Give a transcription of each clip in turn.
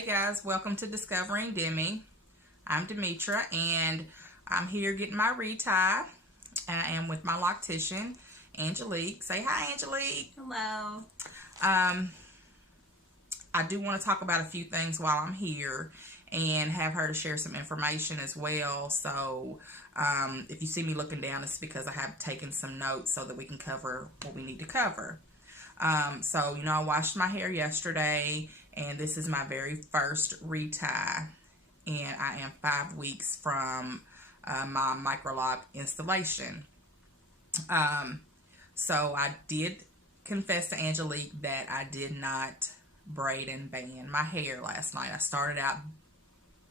Hey guys, welcome to Discovering Demi. I'm Demetra and I'm here getting my retie. I am with my loctician, Angelique. Say hi, Angelique. Hello. I do want to talk about a few things while I'm here and have her to share some information as well. So if you see me looking down, it's because I have taken some notes so that we can cover what we need to cover. So, I washed my hair yesterday, and this is my very first retie, and I am 5 weeks from my Microloc installation. So I did confess to Angelique that I did not braid and band my hair last night. I started out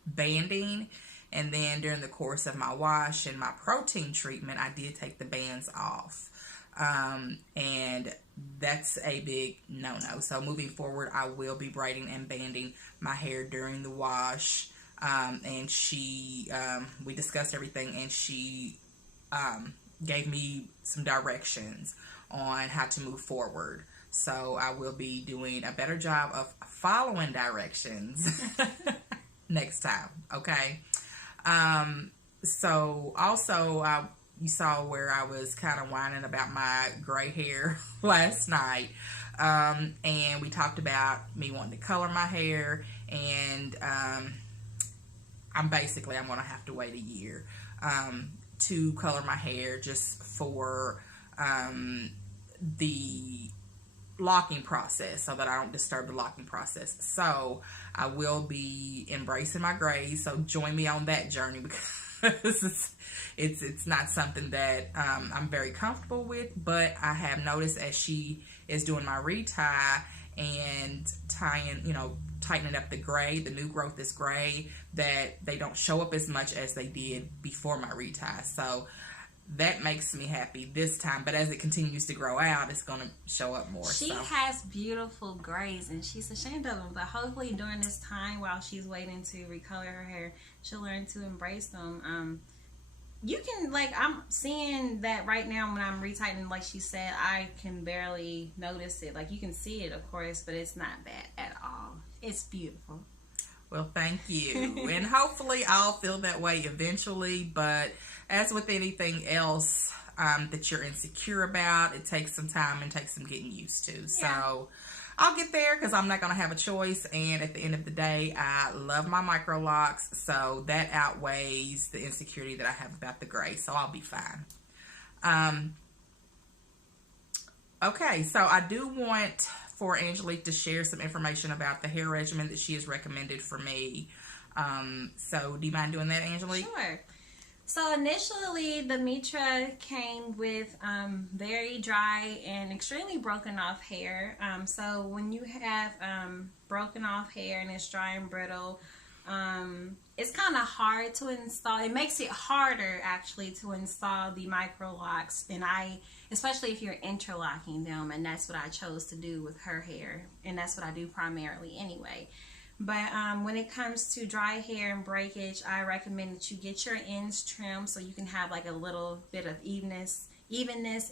banding, and then during the course of my wash and my protein treatment, I did take the bands off. And that's a big no-no. So moving forward, I will be braiding and banding my hair during the wash. And we discussed everything, and she gave me some directions on how to move forward. So I will be doing a better job of following directions next time. Okay. So also, you saw where I was kind of whining about my gray hair last night. And we talked about me wanting to color my hair. And I'm going to have to wait a year to color my hair just for the locking process, so that I don't disturb the locking process. So I will be embracing my grays. So join me on that journey, because it's not something that I'm very comfortable with, but I have noticed as she is doing my retie and tightening up the gray, the new growth is gray, that they don't show up as much as they did before my retie. So that makes me happy this time, but as it continues to grow out, it's going to show up more. She has beautiful grays, and she's ashamed of them, but hopefully during this time while she's waiting to recolor her hair, she'll learn to embrace them. You can, I'm seeing that right now when I'm retightening, like she said, I can barely notice it. You can see it, of course, but it's not bad at all. It's beautiful. Well, thank you. And hopefully I'll feel that way eventually, but as with anything else that you're insecure about, it takes some time and takes some getting used to. Yeah. So I'll get there, because I'm not going to have a choice. And at the end of the day, I love my Microlocs, so that outweighs the insecurity that I have about the gray. So I'll be fine. Okay, so I do want for Angelique to share some information about the hair regimen that she has recommended for me. So do you mind doing that, Angelique? Sure. So initially, the Mitra came with very dry and extremely broken off hair. So when you have broken off hair and it's dry and brittle, it's kind of hard to install. It makes it harder actually to install the Microlocs, and especially if you're interlocking them, and that's what I chose to do with her hair, and that's what I do primarily anyway. But when it comes to dry hair and breakage, I recommend that you get your ends trimmed so you can have a little bit of evenness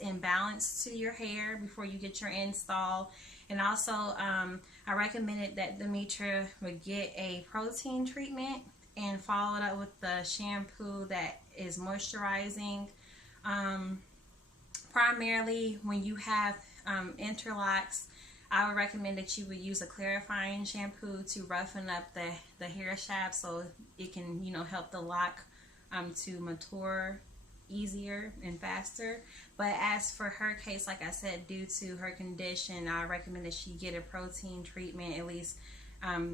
and balance to your hair before you get your install. And also, I recommended that Demetra would get a protein treatment and follow it up with the shampoo that is moisturizing. Primarily, when you have interlocks, I would recommend that you would use a clarifying shampoo to roughen up the hair shaft so it can, help the lock to mature easier and faster. But as for her case, like I said, due to her condition, I recommend that she get a protein treatment at least.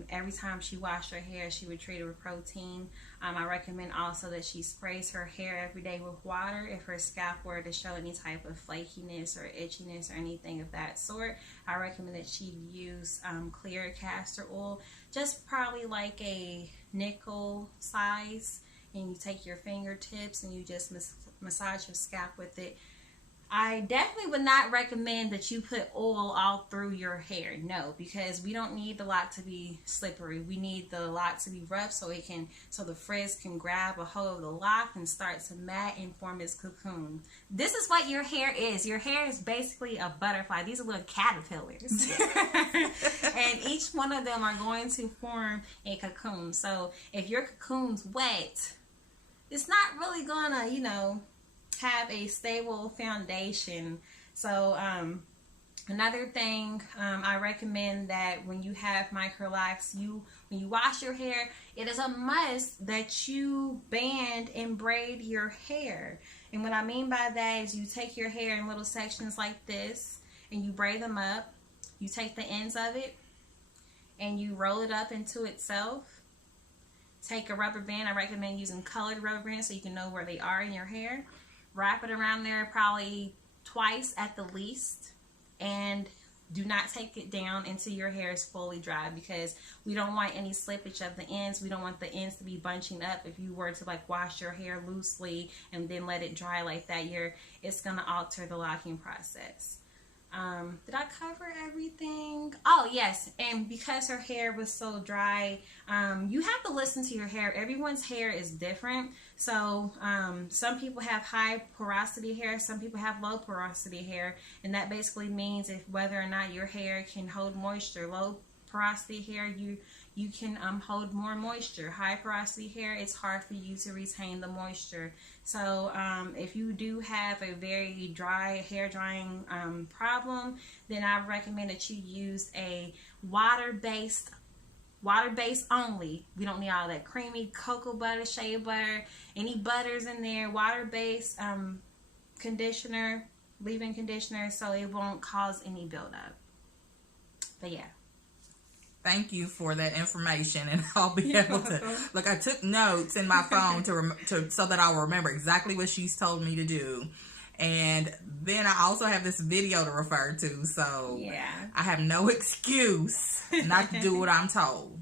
Every time she washed her hair, she would treat it with protein. I recommend also that she sprays her hair every day with water. If her scalp were to show any type of flakiness or itchiness or anything of that sort, I recommend that she use clear castor oil, just probably like a nickel size, and you take your fingertips and you just massage your scalp with it. I definitely would not recommend that you put oil all through your hair. No, because we don't need the lock to be slippery. We need the lock to be rough so the frizz can grab a hold of the lock and start to mat and form its cocoon. This is what your hair is. Your hair is basically a butterfly. These are little caterpillars. And each one of them are going to form a cocoon. So if your cocoon's wet, it's not really gonna, have a stable foundation. So another thing, I recommend that when you have Microlocs, when you wash your hair, it is a must that you band and braid your hair. And what I mean by that is you take your hair in little sections like this and you braid them up. You take the ends of it and you roll it up into itself. Take a rubber band. I recommend using colored rubber bands so you can know where they are in your hair. Wrap it around there probably twice at the least, and do not take it down until your hair is fully dry, because we don't want any slippage of the ends. We don't want the ends to be bunching up. If you were to wash your hair loosely and then let it dry like that, it's going to alter the locking process. Did I cover everything? Oh, yes. And because her hair was so dry, you have to listen to your hair. Everyone's hair is different. So some people have high porosity hair. Some people have low porosity hair. And that basically means whether or not your hair can hold moisture. Low porosity hair, you can hold more moisture. High porosity hair, it's hard for you to retain the moisture. So if you do have a very dry hair drying problem, then I recommend that you use a water-based only. We don't need all that creamy cocoa butter, shea butter, any butters in there. Water-based conditioner, leave-in conditioner, so it won't cause any buildup. But yeah. Thank you for that information, and I'll be able to look. I took notes in my phone so that I'll remember exactly what she's told me to do, and then I also have this video to refer to. So yeah, I have no excuse not to do what I'm told.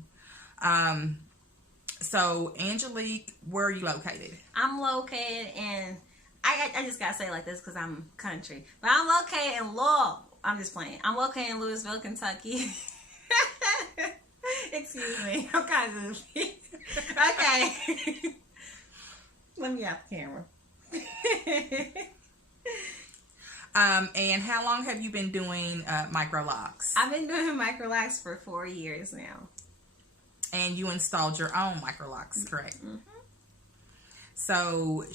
So Angelique, where are you located? I'm located in. I just gotta say it like this because I'm country, but I'm located in Louisville. I'm just playing. I'm located in Louisville, Kentucky. Excuse me. I'm kind of goofy. Okay. Let me out the camera. And how long have you been doing Microlocs? I've been doing Microlocs for 4 years now. And you installed your own Microlocs, correct? Mm-hmm. So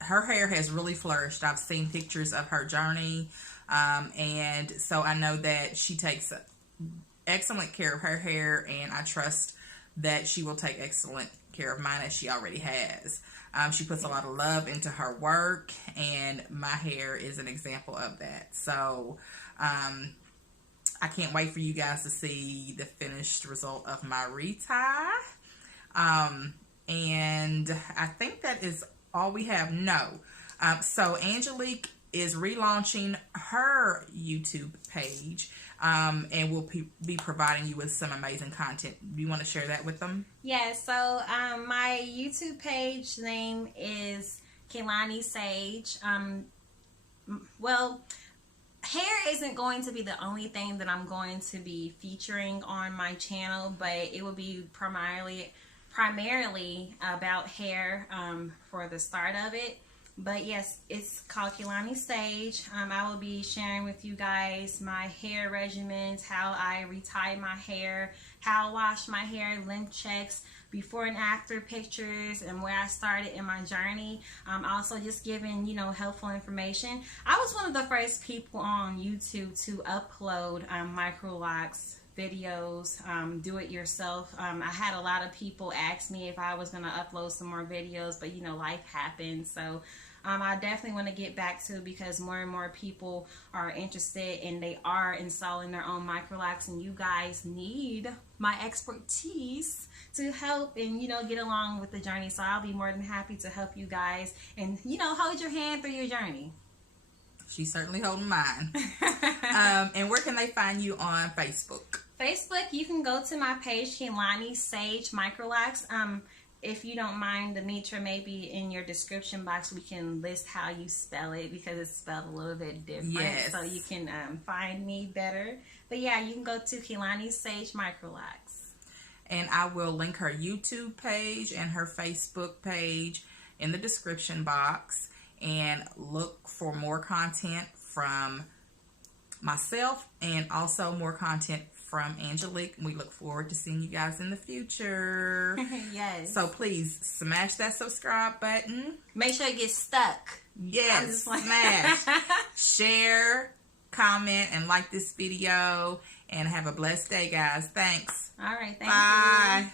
her hair has really flourished. I've seen pictures of her journey. And so I know that she takes excellent care of her hair, and I trust that she will take excellent care of mine, as she already has. She puts a lot of love into her work, and my hair is an example of that. So I can't wait for you guys to see the finished result of my retie. And I think that is all we have. No. So Angelique is relaunching her YouTube page, and we'll be providing you with some amazing content. Do you want to share that with them? Yeah, so my YouTube page name is Kélani Sage. Well, hair isn't going to be the only thing that I'm going to be featuring on my channel, but it will be primarily about hair for the start of it. But yes, it's called Kélani Sage. I will be sharing with you guys my hair regimens, how I retie my hair, how I wash my hair, length checks, before and after pictures, and where I started in my journey. Also just giving, helpful information. I was one of the first people on YouTube to upload Microlocs videos, do it yourself. I had a lot of people ask me if I was going to upload some more videos, but life happens. So I definitely want to get back to it, because more and more people are interested and they are installing their own Microlocs, and you guys need my expertise to help and get along with the journey. So I'll be more than happy to help you guys and hold your hand through your journey. She's certainly holding mine. And where can they find you on Facebook? Facebook, you can go to my page, Kélani Sage Microlocs. if you don't mind, Demetra, maybe in your description box we can list how you spell it, because it's spelled a little bit different. Yes. So you can find me better. But yeah, you can go to Kélani Sage Microlocs. And I will link her YouTube page and her Facebook page in the description box. And look for more content from myself and also more content from Angelique. We look forward to seeing you guys in the future. Yes. So please smash that subscribe button. Make sure it gets stuck. Yes, smash. Share, comment, and like this video. And have a blessed day, guys. Thanks. All right. Thank you. Bye.